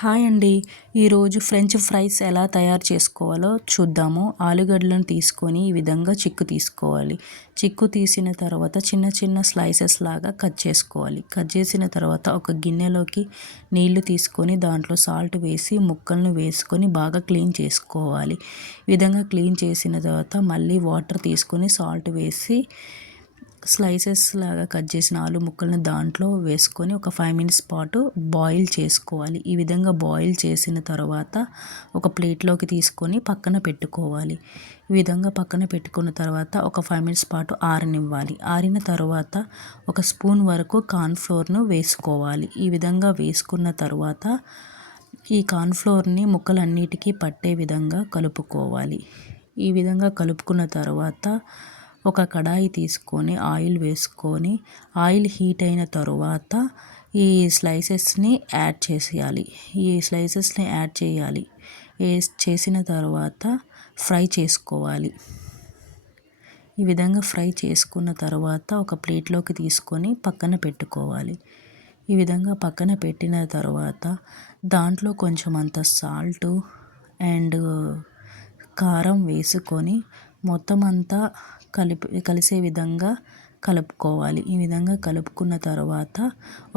Hi అండి. ఈరోజు French fries ఎలా తయారు చేసుకోవాలో చూద్దాము. ఆలుగడ్డలను తీసుకొని ఈ విధంగా చిక్కు తీసుకోవాలి. చిక్కు తీసిన తర్వాత చిన్న చిన్న స్లైసెస్ లాగా కట్ చేసుకోవాలి. కట్ చేసిన తర్వాత ఒక గిన్నెలోకి నీళ్లు తీసుకొని దాంట్లో సాల్ట్ వేసి ముక్కలను వేసుకొని బాగా క్లీన్ చేసుకోవాలి. ఈ విధంగా క్లీన్ చేసిన తర్వాత మళ్ళీ వాటర్ తీసుకొని సాల్ట్ వేసి స్లైసెస్ లాగా కట్ చేసిన ఆలు ముక్కలను దాంట్లో వేసుకొని ఒక 5 మినిట్స్ పాటు బాయిల్ చేసుకోవాలి. ఈ విధంగా బాయిల్ చేసిన తర్వాత ఒక ప్లేట్లోకి తీసుకొని పక్కన పెట్టుకోవాలి. ఈ విధంగా పక్కన పెట్టుకున్న తర్వాత ఒక 5 మినిట్స్ పాటు ఆరనివ్వాలి. ఆరిన తర్వాత ఒక స్పూన్ వరకు కార్న్ఫ్లోర్ను వేసుకోవాలి. ఈ విధంగా వేసుకున్న తర్వాత ఈ కార్న్ఫ్లోర్ని ముక్కలన్నిటికీ పట్టే విధంగా కలుపుకోవాలి. ఈ విధంగా కలుపుకున్న తర్వాత ఒక కడాయి తీసుకొని ఆయిల్ వేసుకొని ఆయిల్ హీట్ అయిన తరువాత ఈ స్లైసెస్ని యాడ్ చేసేయాలి. ఈ స్లైసెస్ని యాడ్ చేయాలి. చేసిన తర్వాత ఫ్రై చేసుకోవాలి. ఈ విధంగా ఫ్రై చేసుకున్న తర్వాత ఒక ప్లేట్లోకి తీసుకొని పక్కన పెట్టుకోవాలి. ఈ విధంగా పక్కన పెట్టిన తర్వాత దాంట్లో కొంచెం అంత సాల్ట్ అండ్ కారం వేసుకొని మొత్తం అంతా కలిసే విధంగా కలుపుకోవాలి. ఈ విధంగా కలుపుకున్న తర్వాత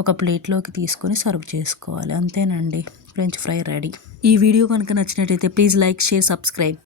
ఒక ప్లేట్లోకి తీసుకొని సర్వ్ చేసుకోవాలి. అంతేనండి, ఫ్రెంచ్ ఫ్రై రెడీ. ఈ వీడియో కనుక నచ్చినట్టయితే ప్లీజ్ లైక్, షేర్, సబ్స్క్రైబ్.